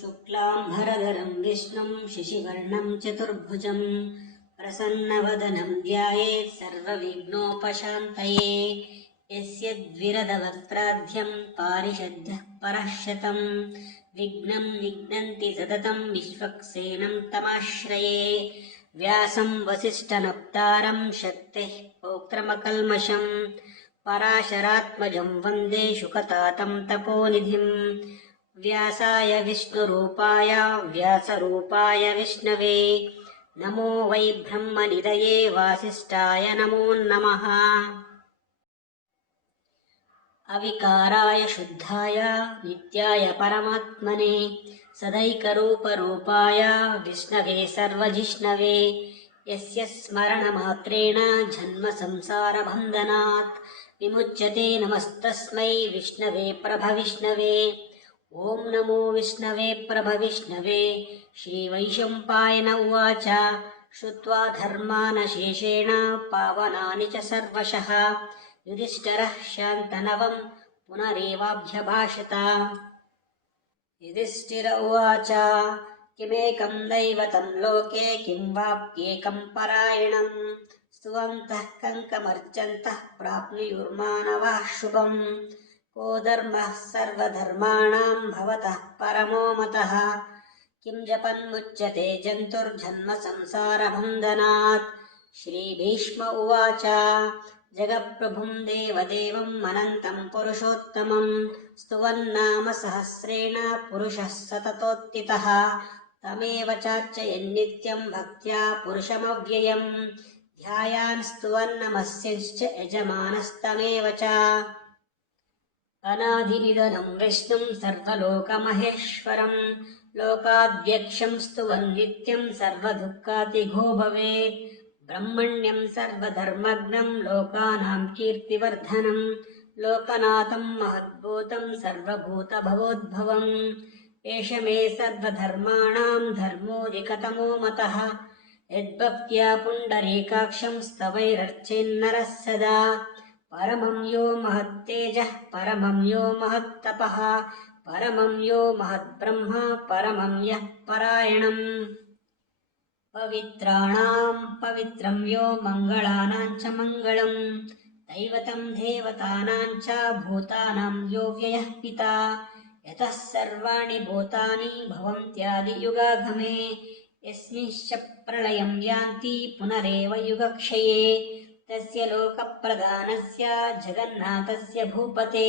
शुक्लाम्भरधरं विष्णुं शशिवर्णं चतुर्भुजं प्रसन्नवदनं ध्यायेत् सर्वविघ्नोपशान्तये। यस्य द्विरदवक्त्राद्यं पारिषद्यः परःशतं विघ्नं निघ्नन्ति सततं विश्वक्सेनं तमाश्रये। व्यासं वसिष्ठनप्तारं शक्तिः पौत्रमकल्मषं पराशरात्मजं वन्दे शुकतातं तपोनिधिं। व्यासाय विष्णुरूपाय व्यासरूपाय विष्णवे नमो वै ब्रह्मनिधये वासिष्ठाय नमो नमः। अविकाराय शुद्धाय नित्याय परमात्मने सदैकरूपरूपाय विष्णवे सर्वजिष्णवे यस्य स्मरणमात्रेण जन्मसंसारबन्धनात् विमुच्यते नमस्तस्मै विष्णवे प्रभविष्णवे। ॐ नमो विष्णवे प्रभविष्णवे। श्रीवैशम्पायन उवाच श्रुत्वा धर्मानशेषेण पावनानि च सर्वशः युधिष्ठिरः शान्तनवं पुनरेवाभ्यभाषत। युधिष्ठिर उवाच किमेकं दैवतं लोके किं वाप्येकं परायणं स्तुवन्तः कङ्कमर्चन्तः प्राप्नुयुर्मानवाः शुभम्। को धर्मः सर्वधर्माणां भवतः परमो मतः किं जपन्मुच्यते जन्तुर्जन्म संसारबन्धनात्। श्रीभीष्म उवाच जगत्प्रभुं देवदेवम् अनन्तं पुरुषोत्तमं स्तुवन्नाम सहस्रेण पुरुषः सततोत्थितः तमेव चार्चयन्नित्यं भक्त्या पुरुषमव्ययम् ध्यायान् स्तुवन्नमस्यश्च यजमानस्तमेव च। अनादिनिधनं विष्णुं सर्वलोकमहेश्वरं लोकाध्यक्षं स्तुवन्नित्यं सर्वदुःखातिघो भवेत्। ब्रह्मण्यं सर्वधर्मज्ञं लोकानां कीर्तिवर्धनं लोकनाथं महद्भूतं सर्वभूतभवोद्भवम् एष मे सर्वधर्माणां धर्मोऽधिकतमो मतः यद्भक्त्या पुण्डरीकाक्षं स्तवैरर्चेन्नरः सदा। परमं यो महत्तेजः परमं यो महत्तपः परमं यो महद्ब्रह्म परमं यः परायणम्। पवित्राणां पवित्रं यो मङ्गलानां च मङ्गलं दैवतं देवतानां च भूतानां यो व्ययः पिता यतः सर्वाणि भूतानि भवन्त्यादियुगागमे यस्मिंश्च प्रलयं यान्ति पुनरेव युगक्षये तस्य लोकप्रधानस्य जगन्नाथस्य भूपते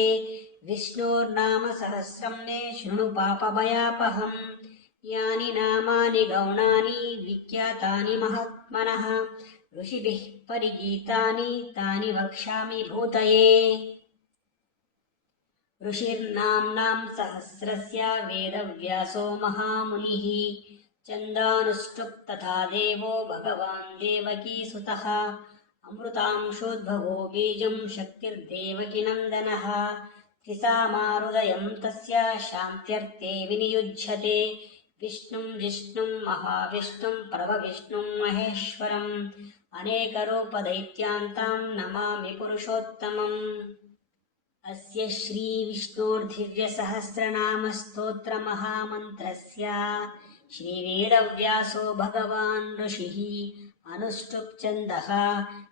विष्णोर्नाम सहस्रं मे शृणु पापभयापहम्। यानि नामानि गौणानि विख्यातानि महात्मनः ऋषिभिः परिगीतानि तानि वक्ष्यामि भूतये। ऋषिर्नाम्नां सहस्रस्य वेदव्यासो महामुनिः छन्दानुष्टुप् तथा देवो भगवान् देवकीसुतः अमृतांशोद्भवो बीजं शक्तिर्देवकीनन्दनः त्रिसामाहृदयं तस्य शान्त्यर्थे विनियुज्यते विष्णुं जिष्णुं महाविष्णुं प्रभविष्णुं महेश्वरम् अनेकरूपदैत्यान्तां नमामि पुरुषोत्तमम्। अस्य श्रीविष्णोर्दिव्यसहस्रनामस्तोत्रमहामन्त्रस्य श्रीवेदव्यासो भगवान् ऋषिः अनुष्टुप् छन्दः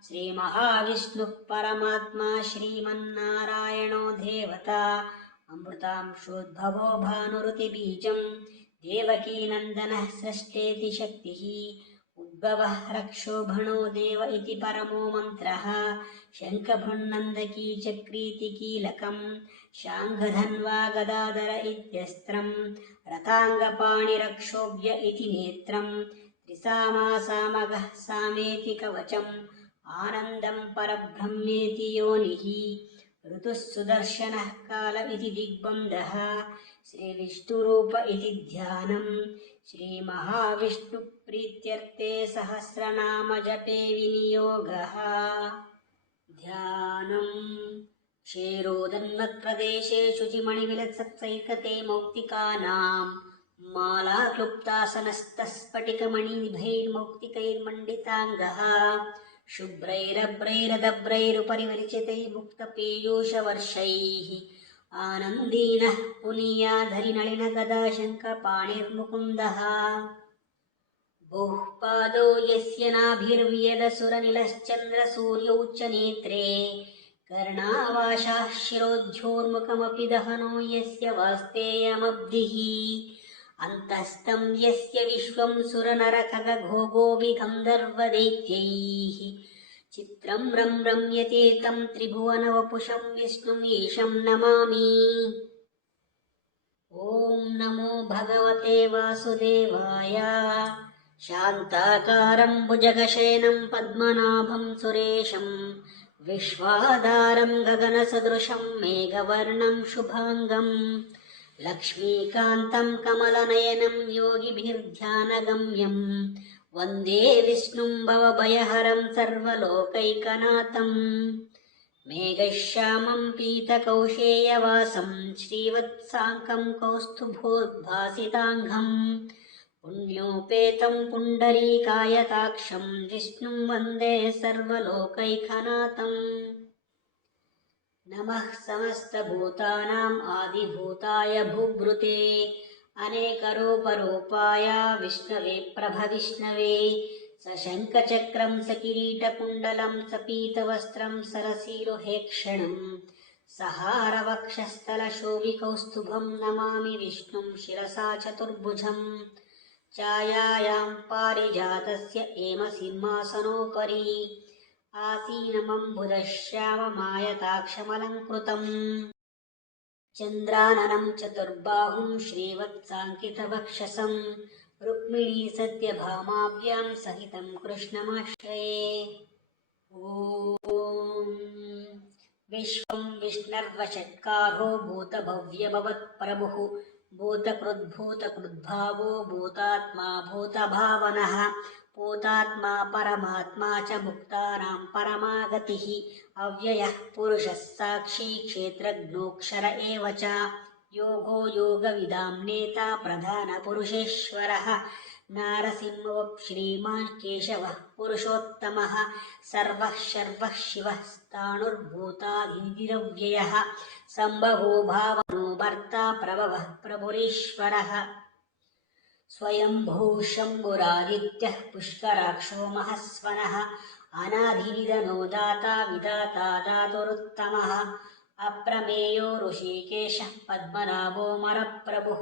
श्रीमहाविष्णुः परमात्मा श्रीमन्नारायणो देवता अमृतांशोद्भवो भानुरुतिबीजं देवकीनन्दनः सृष्टेति शक्तिः उद्भवः रक्षोभणो देव इति परमो मन्त्रः शङ्खभृन्नन्दकी चक्रीति कीलकं शाङ्खधन्वा गदाधर इत्यस्त्रं रथाङ्गपाणिरक्षोभ्य इति नेत्रं त्रिसामासामगः सामेति कवचम् आनन्दं परब्रह्मेति योनिः ऋतुः सुदर्शनः काल इति दिग्बन्धः श्रीविष्णुरूप इति ध्यानं श्रीमहाविष्णुप्रीत्यर्थे सहस्रनामजपे विनियोगः। ध्यानम् क्षेरोदन्मत्प्रदेशे शुचिमणिविलसत्सैकते मौक्तिकानां माला क्लुप्तासनस्तस्फटिकमणिनिभैर्मौक्तिकैर्मण्डिताङ्गः शुभ्रैरभ्रैरदभ्रैरुपरिविरचितैः मुक्तपीयूषवर्षैः आनन्दीनः पुनीयाधरिनलिनगदाशङ्खपाणिर्मुकुन्दः बहुः पादौ यस्य नाभिर्व्यदसुरनिलश्चन्द्रसूर्यौ च नेत्रे कर्णावाशाः शिरोद्योर्मुखमपि दहनो यस्य वास्तेयमब्धिः अन्तस्तं यस्य विश्वं सुरनरखगघोगोभिगन्धर्वदैत्यैः चित्रं रम्यते तं त्रिभुवनवपुषं विष्णुं ईशं नमामि। ॐ नमो भगवते वासुदेवाय। शान्ताकारं भुजगशयनं पद्मनाभं सुरेशं विश्वाधारं गगनसदृशं मेघवर्णं शुभाङ्गं लक्ष्मीकान्तं कमलनयनं योगिभिर्ध्यानगम्यं वन्दे विष्णुं भवभयहरं सर्वलोकैकनाथं मेघश्यामं पीतकौशेयवासं श्रीवत्साङ्कं कौस्तुभोद्भासिताङ्गं पुण्योपेतं पुण्डरीकायताक्षं विष्णुं वन्दे सर्वलोकैकनाथम्। नमः समस्तभूतानाम् आदिभूताय भूभृते अनेकरूपरूपाय विष्णवे प्रभविष्णवे सशङ्खचक्रं सकिरीटकुण्डलं सपीतवस्त्रं सरसीरुहेक्षणं सहारवक्षस्थलशोभिकौस्तुभं नमामि विष्णुं शिरसा चतुर्भुजं छायायां पारिजातस्य हेमसिंहासनोपरि आसीनमम्बुधश्याममायताक्षमलङ्कृतम् चन्द्राननं चतुर्बाहुं श्रीवत्साङ्कितवक्षसं रुक्मिणी सत्यभामाभ्यां सहितं कृष्णमाश्रये। ॐ विश्वं विष्णर्वषट्कारो भूतभव्यभवत्प्रभुः भूतकृद्भूतकृद्भावो भूतात्मा भूतभावनः भूतात्मा परमात्मा च मुक्तानां परमागतिः अव्ययः पुरुषः साक्षी क्षेत्रज्ञोऽक्षर एव च योगो योगविदां नेता प्रधानपुरुषेश्वरः नारसिंहवः श्रीमान् केशवः पुरुषोत्तमः सर्वः शर्वः शिवः स्थाणुर्भूतादिरव्ययः सम्भवो भावनो भर्ता प्रभवः प्रभुरीश्वरः स्वयंभू शम्भुरादित्यः पुष्कराक्षो महस्वनः अनाधिनिधनो दाता विधाता दातुरुत्तमः अप्रमेयो ऋषिकेशः पद्मनाभो मरप्रभुः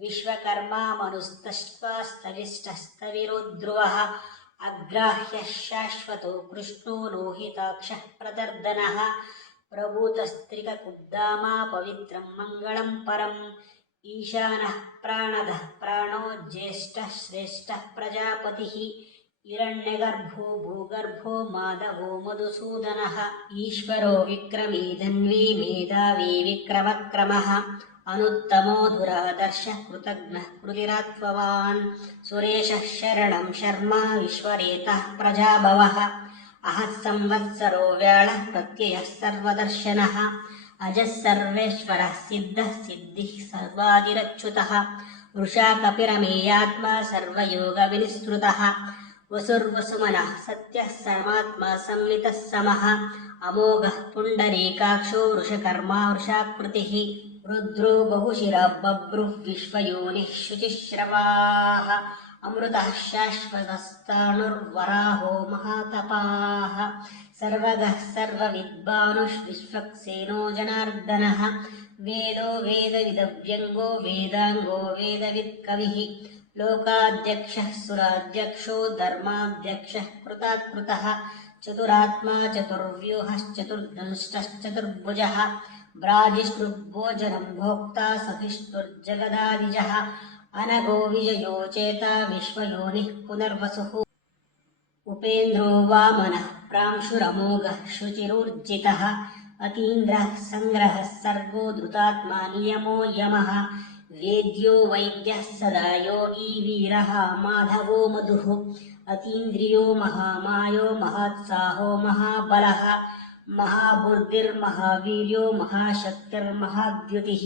विश्वकर्मा मनुस्तस्त्वास्तविष्टस्तविरो ध्रुवः अग्राह्यः शाश्वतो कृष्णो लोहिताक्षः प्रदर्दनः प्रभूतस्त्रिककुब्धामा पवित्रं मङ्गलं परम् ईशानः प्राणदः प्राणो ज्येष्ठः श्रेष्ठः प्रजापतिः हिरण्यगर्भो भूगर्भो माधवो मधुसूदनः ईश्वरो विक्रमी धन्वी मेधावी विक्रमक्रमः अनुत्तमो दुरादर्शः कृतघ्नः कृतिरात्मवान् सुरेशः शरणं शर्मा विश्वरेतः प्रजाभवः अहः संवत्सरो व्याळः प्रत्ययः सर्वदर्शनः अजः सर्वेश्वरः सिद्धः सिद्धिः सर्वादिरच्युतः वृषा कपिरमेयात्मा सर्वयोगविनिस्तृतः वसुर्वसुमनः सत्यः परमात्मा संवितः समः अमोघः पुण्डरीकाक्षो वृषकर्मा वृषाकृतिः रुद्रो बहुशिरः बभ्रुः विश्वयोनिः शुचिश्रवाः अमृतः शाश्वतस्ताणुर्वराहो महातपाः सर्वगः सर्वविद्वानुष्विश्वक्सेनो जनार्दनः वेदो वेदविदव्यङ्गो वेदाङ्गो वेदवित्कविः लोकाध्यक्षः सुराध्यक्षो धर्माध्यक्षः कृताकृतः चतुरात्मा चतुर्व्यूहश्चतुर्दंष्टश्चतुर्भुजः भ्राजिष्णुर्भोजनं भोक्ता सहिष्णुर्जगदादिजः अनघो विजयो चेता विश्वयोनिः पुनर्वसुः उपेन्द्रो वामनः प्रांशुरमोघः शुचिरूर्जितः अतीन्द्रः सङ्ग्रहः सर्गो धृतात्मा नियमो यमः वेद्यो वैद्यः सदा योगी वीरः माधवो मधुः अतीन्द्रियो महामायो महत्साहो महाबलः महाबुद्धिर्महावीर्यो महाशक्तिर्महाद्युतिः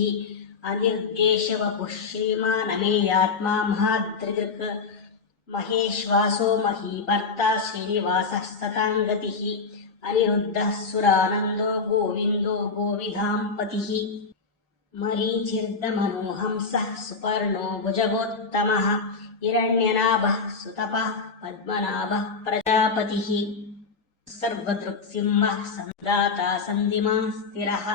अनिर्देशवपुः श्रीमानमेयात्मा महादृक् महेश्वासो महीभर्ता श्रीनिवासः सताङ्गतिः अनिरुद्धः सुरानन्दो गोविन्दो गोविधां पतिः मरीचिर्दमनोहंसः सुपर्णो भुजगोत्तमः हिरण्यनाभः सुतपः पद्मनाभः प्रजापतिः सर्वदृक्सिंहः सन्दाता सन्धिमान् स्थिरः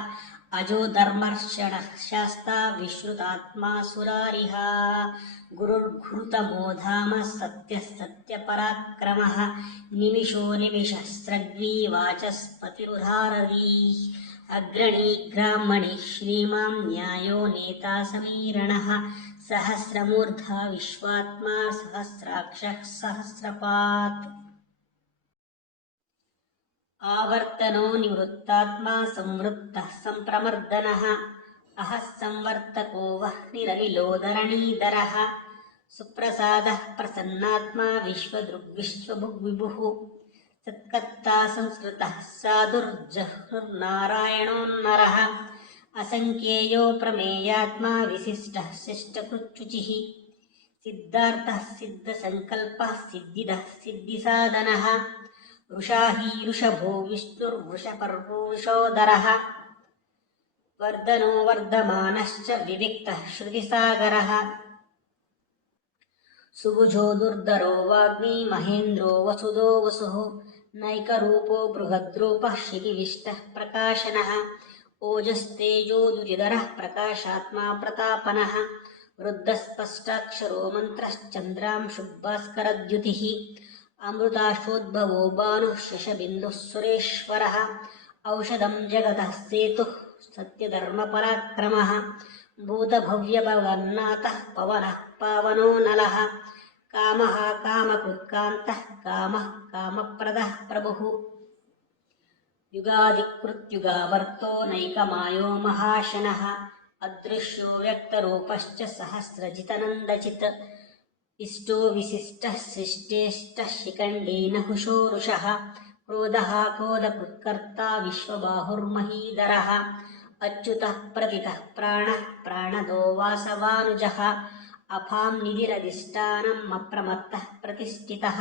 अजो धर्मर्षणः शास्ता विश्रुतात्मा सुरारिः गुरुर्घृतमो धाम सत्यः सत्यपराक्रमः निमिषो निमिषस्रग्वी वाचस्पतिरुधारवीः अग्रणी ग्राह्मणी श्रीमां न्यायो नेता समीरणः सहस्रमूर्धा विश्वात्मा सहस्राक्षः सहस्रपात् आवर्तनो निवृत्तात्मा संवृत्तः सम्प्रमर्दनः अहः संवर्तको वह्निरनिलोधरणीधरः सुप्रसादः प्रसन्नात्मा विश्वदृग्विश्वभुग्विभुः सत्कर्ता संस्कृतः साधुर्जहुर्नारायणोन्नरः असङ्ख्येयो प्रमेयात्मा विशिष्टः शिष्टकृच्युचिः सिद्धार्थः सिद्धसङ्कल्पः सिद्धिदः सिद्धिसाधनः वृषाही वृषभो विष्णुर्वृषपर्वो वृषोदरः वर्धनो वर्धमानश्च विविक्तः श्रुतिसागरः सुभुजो दुर्धरो वाग्मी महेन्द्रो वसुदो वसुः नैकरूपो बृहद्रूपः शिखिविष्टः प्रकाशनः ओजस्तेजोदुतिधरः प्रकाशात्मा प्रतापनः वृद्धस्पष्टाक्षरो मन्त्रश्चन्द्रांशुभास्करद्युतिः अमृताशोद्भवो भानुः शशबिन्दुः सुरेश्वरः औषधं जगतः सेतुः सत्यधर्मपराक्रमः भूतभव्यभवन्नाथः पवनः पावनो नलः कामः कामकृत्कान्तः कामः कामप्रदः प्रभुः युगादिकृत्युगावर्तो नैकमायो महाशनः अदृश्यो व्यक्तरूपश्च सहस्रजितनन्दचित् इष्टो विशिष्टः शिष्टेष्टः शिखण्डी नहुषो रुषः क्रोधः क्रोधकृत्कर्ता विश्वबाहुर्महीधरः अच्युतः प्रतितः प्राणः प्राणदो वासवानुजः अफां निधिरधिष्ठानम् अप्रमत्तः प्रतिष्ठितः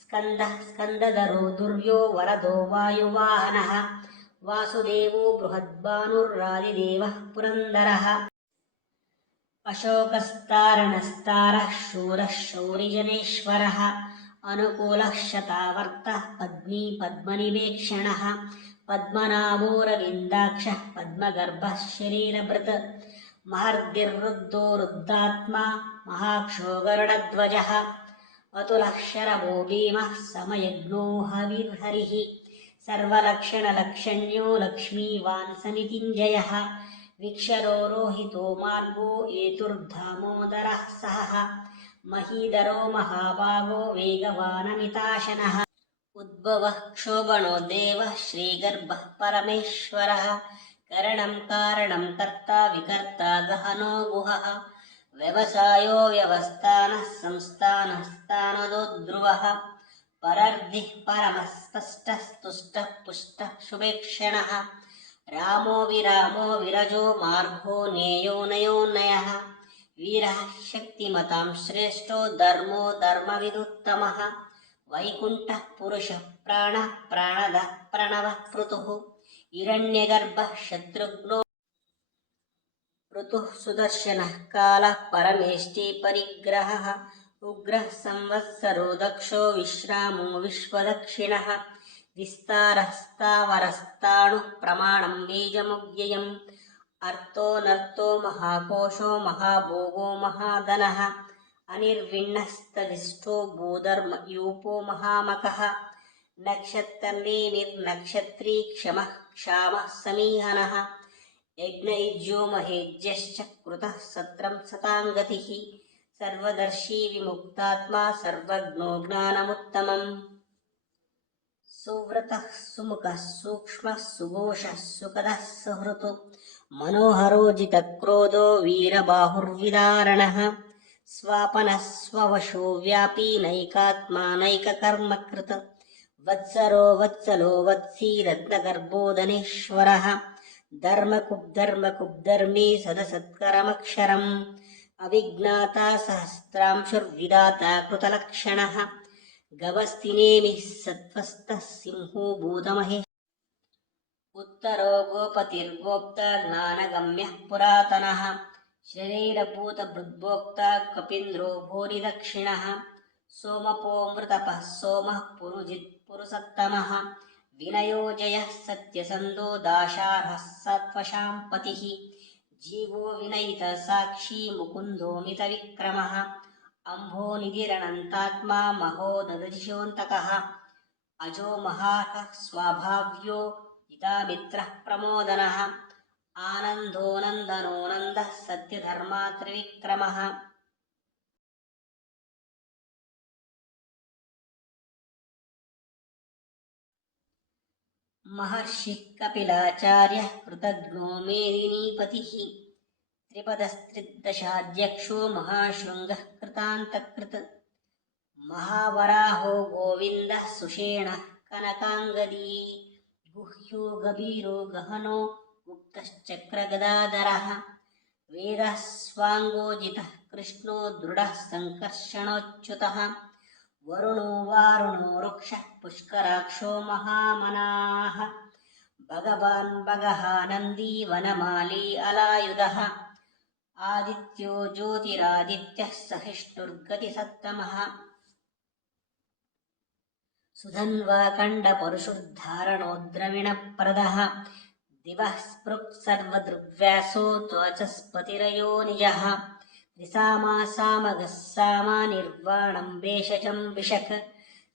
स्कन्दः स्कन्दधरो दुर्यो वरदो वायुवाहनः वासुदेवो बृहद्भानुरादिदेवः पुरन्दरः अशोकस्तारणस्तारः शूरः शौरिजनेश्वरः अनुकूलः शतावर्तः पद्मी पद्मनिवेक्षणः पद्मनाभोरविन्दाक्षः पद्मगर्भः शरीरभृत् महर्दिर्रुद्धो रुद्धात्मा महाक्षो गरुडध्वजः अतुलः शरभो भीमः समयज्ञो हविर्हरिः सर्वलक्षणलक्षण्यो लक्ष्मीवान् समितिञ्जयः विक्षरो रोहितो मार्गो एतुर्धामोदरः सहः महीधरो महाभागो वेगवानमिताशनः उद्भवः क्षोभणो देवः श्रीगर्भः परमेश्वरः करणं कारणं कर्ता विकर्ता गहनो गुहः व्यवसायो व्यवस्थानः संस्थानः स्थानदो ध्रुवः परर्धिः परमः स्पष्टः तुष्टः पुष्टः शुभेक्षणः रामो विरामो विरजो मार्गो नेयो नयोन्नयः वीरः शक्तिमतां श्रेष्ठो धर्मो धर्मविदुत्तमः वैकुण्ठः पुरुषः प्राणः प्राणदः प्रणवः पृथुः हिरण्यगर्भः शत्रुघ्नो ऋतुः सुदर्शनः कालः परमेष्टि परिग्रहः उग्रः संवत्सरो दक्षो विश्रामो विश्वदक्षिणः विस्तारः स्थावरस्ताणुः प्रमाणं बीजमव्ययम् अर्थो महाकोशो महाभोगो महाधनः अनिर्विण्णस्तदिष्टो भूधर्मयूपो महामकः नक्षत्रनेमिर्नक्षत्री क्षमः क्षामः समीहनः यज्ञयुज्यो महेज्यश्च कृतः सत्रं सताङ्गतिः सर्वदर्शी विमुक्तात्मा सर्वज्ञो ज्ञानमुत्तमम् सुव्रतः सुमुखः सूक्ष्मः सुघोषः सुखदः सुहृतु मनोहरो जितक्रोधो वीरबाहुर्विदारणः स्वापनः स्ववशो व्यापी नैकात्मा नैककर्मकृत् वत्सरो वत्सलो वत्सी रत्नगर्भोदनेश्वरः धर्मकुब्धर्मी सदसत्करमक्षरम् अविज्ञाता सहस्रांशुर्विदाता कृतलक्षणः गवस्तिनेमिः सत्त्वस्तः सिंहो भूतमहे उत्तरो गोपतिर्गोप्ता ज्ञानगम्यः पुरातनः शरीरभूतभृद्भोक्ता कपीन्द्रो भूरिदक्षिणः सोमपोऽमृतपः सोमः पुरुसत्तमः विनयो जयः सत्यसन्धो दाशार्हः सत्त्वशां पतिः जीवो विनयितः साक्षी मुकुन्दो मितविक्रमः अम्भोनिधिरनन्तात्मा महोदधिशोऽन्तकः अजो महार्हः स्वाभाव्यो हितामित्रः प्रमोदनः आनन्दो नन्दनो नन्दः सत्यधर्मा त्रिविक्रमः महर्षिः कपिलाचार्यः कृतघ्नो मेदिनीपतिः त्रिपदस्त्रिदशाध्यक्षो महाशृङ्गः कृतान्तकृत् महावराहो गोविन्दः सुषेणः कनकाङ्गदी गुह्यो गभीरो गहनो गुप्तश्चक्रगदाधरः वेदः स्वाङ्गोजितः कृष्णो दृढः सङ्कर्षणोच्युतः वरुणो वारुणो वृक्षः पुष्कराक्षो महामनाः भगवान् भगः नन्दी वनमाली अलायुधः आदित्यो ज्योतिरादित्यः सहिष्णुर्गतिसत्तमः सुधन्वा कण्डपरुषुर्धारणोद्रविणप्रदः दिवः स्पृक् सर्वदृग्व्यासो त्वचस्पतिरयो निजः त्रिसामासामगः सामा निर्वाणं भेषजं विशक्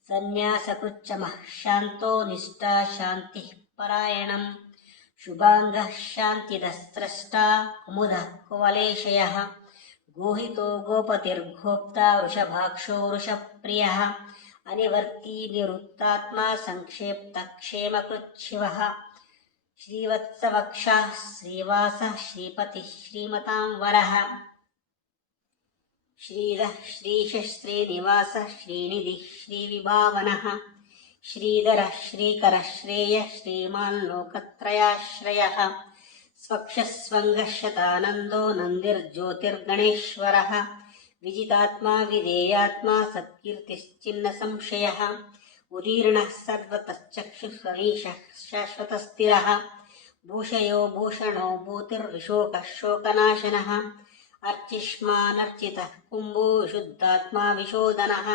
सन्न्यासकृच्चमः शान्तो निष्ठा शान्तिः परायणम् शुभाङ्गः शान्तिदः स्रष्टा कुमुदः कुवलेशयः गोहितो गोपतिर्गोप्ता वृषभाक्षो वृषप्रियः अनिवर्ती निवृत्तात्मा संक्षेप्तक्षेमकृच्छिवः श्रीवत्सवक्षः श्रीवासः श्रीपतिः श्रीमतां वरः श्रीधः श्रीशः श्रीनिवासः श्रीनिधिः श्रीविभावनः श्रीधरः श्रीकरः श्रेयः श्रीमान् लोकत्रयाश्रयः स्वक्षः स्वङ्गः शतानन्दो नन्दिर्ज्योतिर्गणेश्वरः विजितात्मा विधेयात्मा सत्कीर्तिश्चिन्नसंशयः उदीर्णः सर्वतश्चक्षुस्वरीशः शाश्वतस्थिरः भूषयो भूषणो भूतिर्विशोकः शोकनाशनः अर्चिष्मानर्चितः कुम्भो विशुद्धात्मा विशोदनः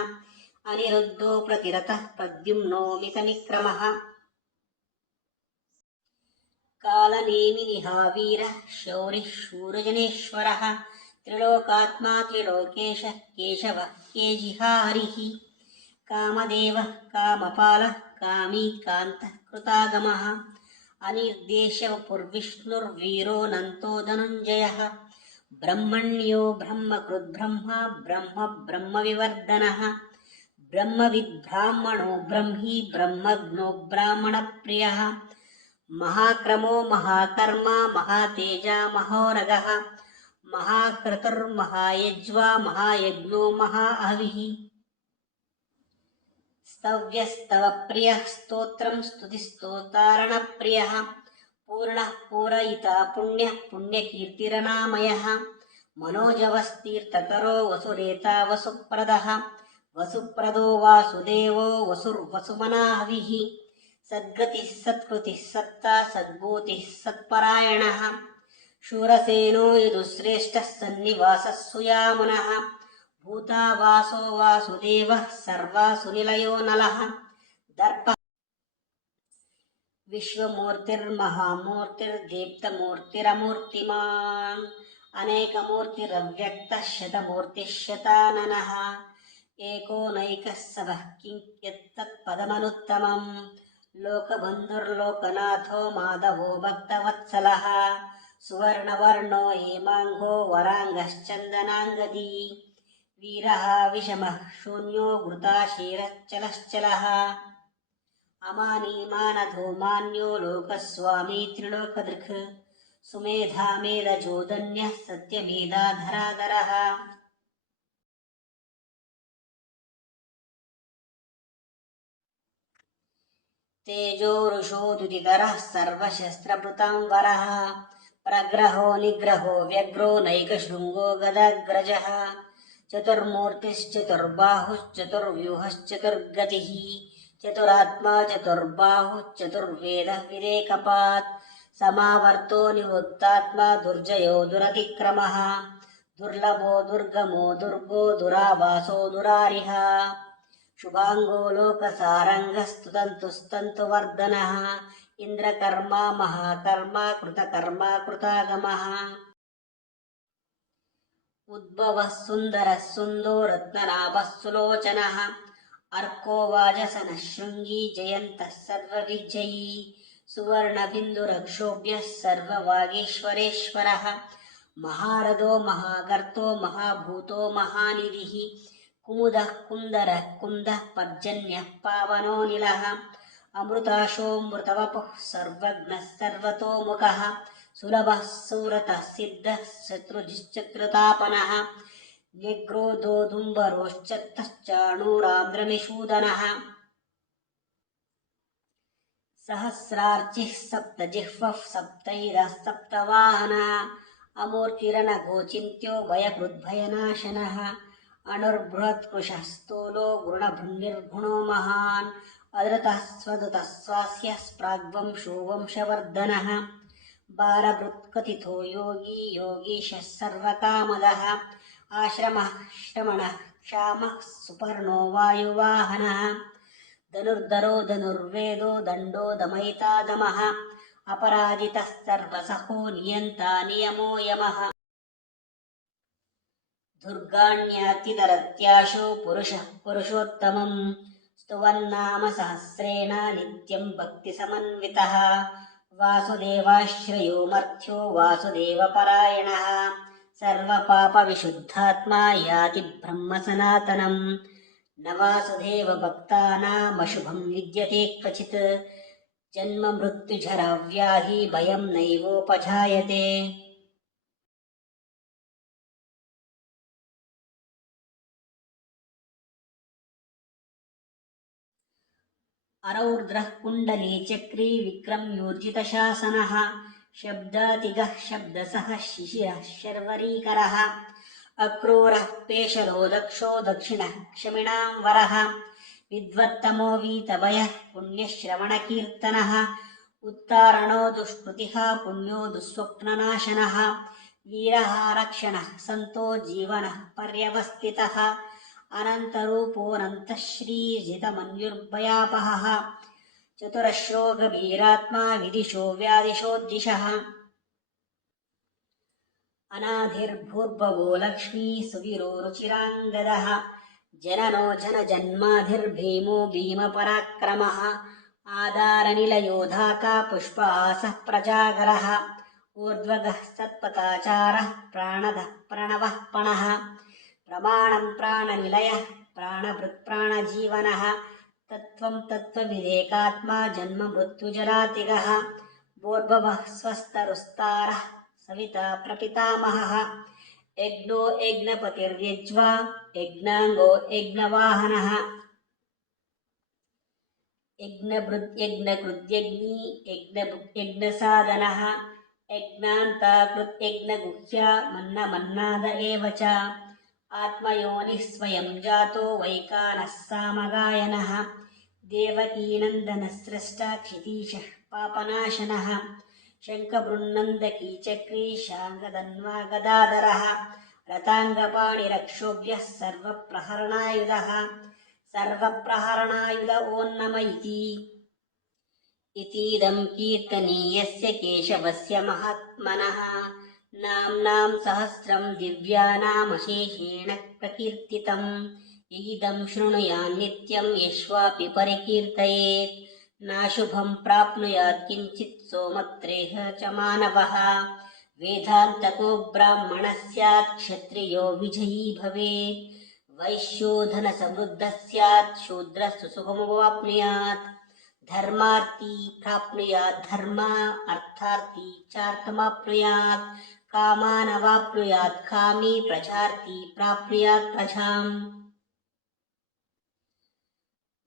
अनिरुद्धो प्रतिरतः प्रद्युम्नो मितविक्रमः कालनेमिनिहावीरः शौरिः शूरजनेश्वरः त्रिलोकात्मा त्रिलोकेशः केशवः केजिहारिः कामदेवः कामपालः कामी कान्तः कृतागमः अनिर्देशवपुर्विष्णुर्वीरो नन्तो धनुञ्जयः ब्रह्मण्यो ब्रह्मकृद्ब्रह्मा ब्रह्म ब्रह्मविवर्धनः ब्रह्मविद्ब्राह्मणो ब्रह्मी ब्रह्मज्ञो ब्राह्मणप्रियः महाक्रमो महाकर्मा महातेजा महोरगः महाक्रतुर्महायज्वा महायज्ञो महाहविः स्तव्यस्तवप्रियः स्तोत्रं स्तुतिस्तोतारणप्रियः पूर्णः पूरयिता पुण्यः पुण्यकीर्तिरनामयः मनोजवस्तीर्थकरो वसुरेता वसुप्रदः वसुप्रदो वासुदेवो वसुर्वसुमनाहविः सद्गतिः सत्कृतिः सत्ता सद्भूतिः सत्परायणः शूरसेनो यदुश्रेष्ठः सन्निवासः सुयामुनः भूतावासो वासुदेवः सर्वासुनिलयो नलः दर्पः विश्वमूर्तिर्महामूर्तिर्दीप्तमूर्तिरमूर्तिमान् अनेकमूर्तिरव्यक्तः शतमूर्तिः शताननः एकोनैकः सबः किञ्चित्तत्पदमनुत्तमम् लोकबन्धुर्लोकनाथो माधवो भक्तवत्सलः सुवर्णवर्णो हेमाङ्गो वराङ्गश्चन्दनाङ्गदी वीरः विषमः शून्यो घृताशीरश्चलश्चलः अमानी मानधो मान्यो लोकस्वामी त्रिलोकदृक् सुमेधा मेधजोदन्यः सत्यमेधाधराधरः तेजो ऋषोदुदितरः सर्वशस्त्रभृतां वरः प्रग्रहो निग्रहो व्यग्रो नैकशृङ्गो गदाग्रजः चतुर्मूर्तिश्चतुर्बाहुश्चतुर्व्यूहश्चतुर्गतिः चतुरात्मा चतुर्बाहुश्चतुर्वेदः विवेकपात् समावर्तो निवृत्तात्मा दुर्जयो दुरतिक्रमः दुर्लभो दुर्गमो दुर्गो दुरावासो दुरारिः शुभांगो लोकसारङ्गस्तुतन्तुस्तन्तुवर्धनः इन्द्रकर्मा महाकर्मा कृतकर्मा कृतागमः उद्भवः सुन्दरः सुन्दो रत्ननाभः सुलोचनः अर्को वाजसनः शृङ्गी जयन्तः सर्वविजयी सुवर्णबिन्दुरक्षोभ्यः सर्ववागीश्वरेश्वरः महारथो महागर्तो महाभूतो महानिधिः कुमुदः कुन्दरः कुन्दः पर्जन्यः पावनोऽनिलः अमृताशोऽमृतवपुः सर्वज्ञः सर्वतोमुखः सुलभः सुरतः सिद्धः शत्रुजिश्चक्रतापनः व्यग्रोदोदुम्बरोश्चत्तश्चाणूराम्रनिषूदनः सहस्रार्चिः सप्तजिह्वः सप्तैरः सप्तवाहनः अमूर्तिरनघोचिन्त्यो भयकृद्भयनाशनः अणुर्बृहत्कृशः स्थूलो गुणभृन्निर्गुणो महान् अधृतः स्वधृतः स्वास्यः स्प्राग्वंशो वंशवर्धनः बालभृत्कथितो योगी योगीशः सर्वकामदः आश्रमः श्रमणः क्षामः सुपर्णो वायुवाहनः धनुर्धरो धनुर्वेदो दण्डो दमयिता दमः अपराजितः सर्वसहो नियन्ता नियमो यमः दुर्गाण्यातितरत्याशो पुरुषः पुरुषोत्तमम् स्तुवन्नाम सहस्रेण नित्यं भक्तिसमन्वितः वासुदेवाश्रयो मर्थ्यो वासुदेवपरायणः सर्वपापविशुद्धात्मा याति ब्रह्मसनातनम् न वासुदेवभक्तानामशुभं विद्यते क्वचित् जन्म मृत्युजरा व्याधि भयं नैवोपजायते अरौर्ध्रः कुण्डली चक्री विक्रम्योर्जितशासनः शब्दातिगः शब्दसः शिशिरः शर्वरीकरः अक्रूरः पेशलो दक्षो दक्षिणः क्षमिणां वरः विद्वत्तमो वीतभयः पुण्यश्रवणकीर्तनः उत्तारणो दुष्कृतिः पुण्यो दुःस्वप्ननाशनः वीरः रक्षणः सन्तो जीवनः पर्यवस्थितः अनन्तरूपोऽनन्तः श्रीजितमन्युर्भयापहः चतुरश्रो गभीरात्मा विदिशो व्यादिशोद्दिशः अनाधिर्भूर्भवो लक्ष्मी सुवीरो रुचिराङ्गदः जननो जनजन्माधिर्भीमो भीमपराक्रमः आदारनिलयो धाता पुष्पासः प्रजागरः ऊर्ध्वगः सत्पथाचारः प्राणदः प्रणवः पणः प्रमाणं प्राणनिलयः प्राणभृत्प्राणजीवनः तत्त्वं तत्त्वविदेकात्मा जन्ममृत्युजरातिगः भूर्भुवः स्वस्तरुस्तारः सविता प्रपितामहः यज्ञो यज्ञपतिर्यज्वा यज्ञाङ्गो यज्ञवाहनः यज्ञकृद्यज्ञी यज्ञसाधनः यज्ञान्ताकृत्यज्ञगुह्या मन्नमन्नाद एव च आत्मयोनिः स्वयं जातो वैकानः सामगायनः देवकीनन्दनः स्रष्टा क्षितीशः पापनाशनः शङ्खबृन्नन्दकी चक्री शाङ्गदन्वा गदाधरः रताङ्गपाणिरक्षोभ्यः सर्वप्रहरणायुधः सर्वप्रहरणायुध ओन्नम इतीदं कीर्तनीयस्य केशवस्य महात्मनः नाम्नां सहस्रं दिव्यानामशेषेण प्रकीर्तितम् इदं शृणुयान् नित्यं यश्वापि परिकीर्तयेत् नाशुभं प्राप्नुयात् किञ्चित् सोमत्रेह च मानवः वेदान्तको ब्राह्मणः स्यात् क्षत्रियो विजयी भवेत् वैश्यो धनसमृद्धः स्यात् शूद्रस्तु सुखमवाप्नुयात् धर्मार्थी प्राप्नुयात् धर्म अर्थार्थी चार्थमाप्नुयात् कामानवाप्नुयात् कामी प्रचार्थी प्राप्नुयात् प्रजाम्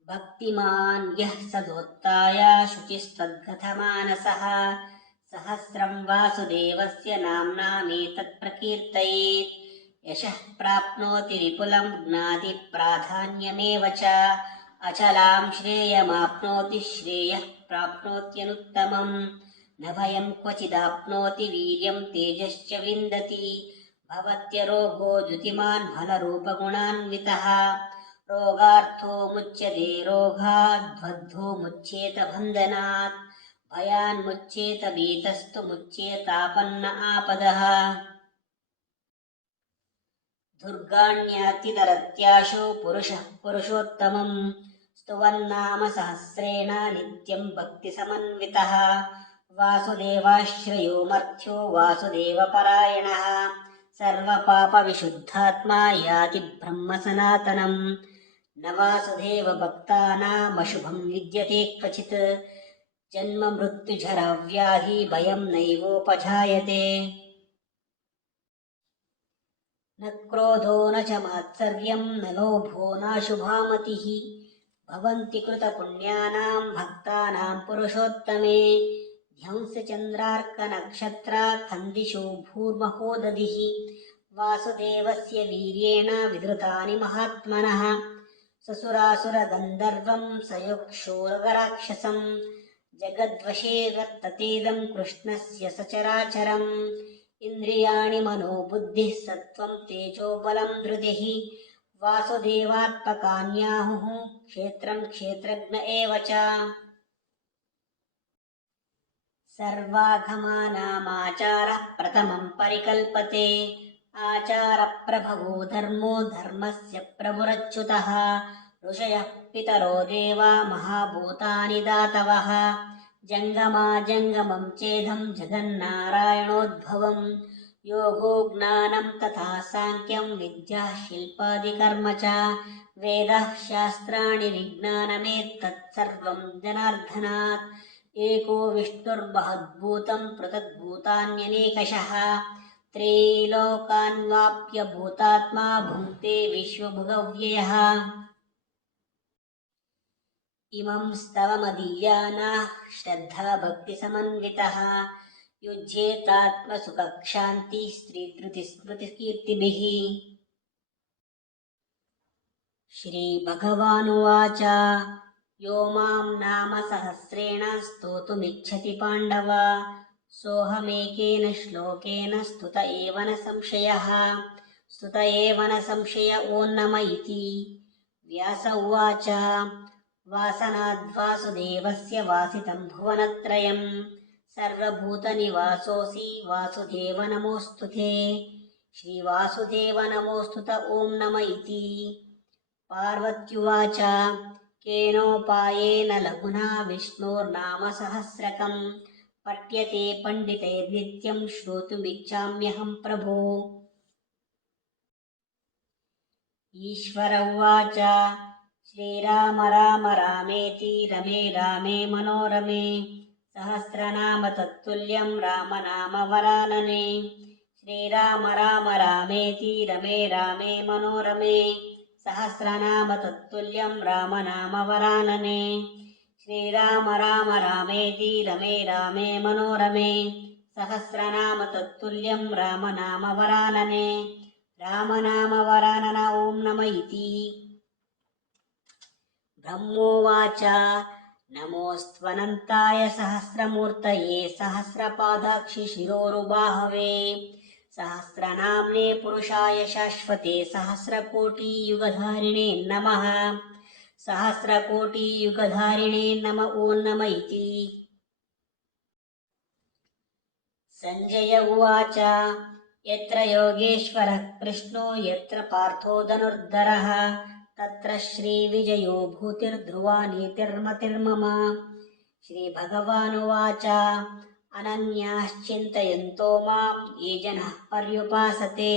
भक्तिमान् यः सदोत्ताय शुचिस्तद्गतमानसः सहस्रं वासुदेवस्य नाम्नामेतत् प्रकीर्तयेत् यशः प्राप्नोति विपुलं ज्ञाति प्राधान्यमेव च अचलां श्रेयमाप्नोति श्रेयः प्राप्नोत्यनुत्तमम् न भयं क्वचिदाप्नोति वीर्यं तेजश्च विन्दति भवत्यरोगो द्युतिमान् फलरूपगुणान्वितः रोगार्थो मुच्यते रोगाद्बद्धो मुच्येत बन्धनात् भयान्मुच्येत भीतस्तु मुच्येतापन्न आपदः दुर्गाण्यातितरत्याशो पुरुषः पुरुषोत्तमम् स्तुवन्नाम सहस्रेण नित्यं भक्तिसमन्वितः वासुदेवाश्रयो मर्थ्यो वासुदेवपरायणः सर्वपापविशुद्धात्मा याति ब्रह्म सनातनम् न वासुदेवभक्तानामशुभं विद्यते क्वचित् जन्म मृत्युजराव्याधि भयं नैवोपजायते न क्रोधो न च मात्सर्यं न लोभो नाशुभामतिः भवन्ति कृतपुण्यानां भक्तानां पुरुषोत्तमे ध्यांसचन्द्रार्कनक्षत्राखन्दिषु भूर्महोदधिः वासुदेवस्य वीर्येण विधृतानि महात्मनः ससुरासुरगन्धर्वं सयक्षोरगराक्षसम् जगद्वशे वर्ततेदं कृष्णस्य सचराचरम् इन्द्रियाणि मनोबुद्धिः सत्त्वं तेजो बलं धृतिः वासुदेवात्मकान्याहुः क्षेत्रं क्षेत्रज्ञ एव च सर्वागमानामाचारः प्रथमं परिकल्पते आचारप्रभवो धर्मो धर्मस्य प्रभुरच्युतः ऋषयः पितरो देवा महाभूतानि दातवः जङ्गमं चेदं जगन्नारायणोद्भवम् योगो ज्ञानं तथा साङ्ख्यं विद्या शिल्पादिकर्म च वेदः शास्त्राणि विज्ञानमेतत्सर्वं जनार्दनात् एको विष्णुर्महद्भूतं पृथग्भूतान्यनेकशः त्रैलोकान्वाप्य भूतात्मा भुङ्क्ते विश्वभुगव्ययः इमं स्तवमदीयानाः श्रद्धा भक्तिसमन्वितः युज्येतात्मसुखक्षान्तिः स्त्रीधृतिस्मृतिकीर्तिभिः श्रीभगवानुवाच यो मां नाम सहस्रेण स्तोतुमिच्छति पाण्डव सोऽहमेकेन श्लोकेन स्तुत एव न संशयः स्तुत एव न संशय ओन्नम इति व्यास उवाच वासनाद्वासुदेवस्य वासितं भुवनत्रयम् सर्वभूतनिवासोऽसि वासुदेव नमोऽस्तु ते श्रीवासुदेव नमोऽस्तु त ॐ नम इति पार्वत्युवाच केनोपायेन लघुना विष्णोर्नाम सहस्रकं पठ्यते पण्डितैर्नित्यं श्रोतुमिच्छाम्यहं प्रभो ईश्वर उवाच श्रीराम राम रामेति रमे रामे मनोरमे सहस्रनाम तत्तुल्यं रामनाम वरानने श्रीराम राम रामेति रमे रामे मनोरमे सहस्रनाम तत्तुल्यं रामनाम वरानने श्रीराम राम रामेति रमे रामे मनोरमे सहस्रनाम तत्तुल्यं रामनाम वरानने रामनाम वरानन ॐ नम इति ब्रह्मोवाच नमोऽस्त्वनन्ताय सहस्रमूर्तये सहस्रपादाक्षि शिरोरुबाहवे सहस्रनाम्ने पुरुषाय शाश्वते सहस्रकोटियुगधारिणे नमः सहस्रकोटियुगधारिणे नम ॐ नम इति सञ्जय उवाच यत्र योगेश्वरः कृष्णो यत्र पार्थो धनुर्धरः तत्र श्रीविजयो भूतिर्ध्रुवा नीतिर्मतिर्मम श्रीभगवानुवाच अनन्याश्चिन्तयन्तो मां ये जनाः पर्युपासते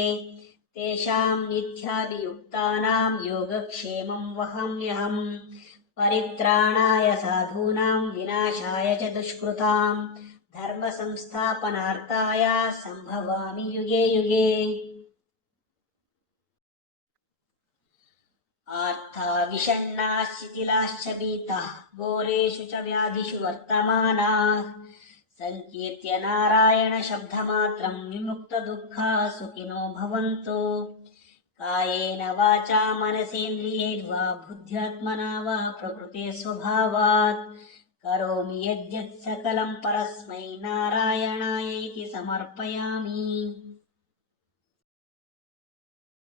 तेषां नित्याभियुक्तानां योगक्षेमं वहाम्यहम् परित्राणाय साधूनां विनाशाय च दुष्कृतां धर्मसंस्थापनार्थाय सम्भवामि युगे युगे आर्था विषण्णाः शिथिलाश्च भीताः घोरेषु च व्याधिषु वर्तमानाः संकीर्त्य नारायण शब्दमात्रं विमुक्तदुःखाः सुखिनो भवन्तु कायेन वाचा मनसेन्द्रियैर्वा बुद्ध्यात्मना वा प्रकृते स्वभावात् करोमि यद्यत् सकलं परस्मै नारायणाय इति समर्पयामि।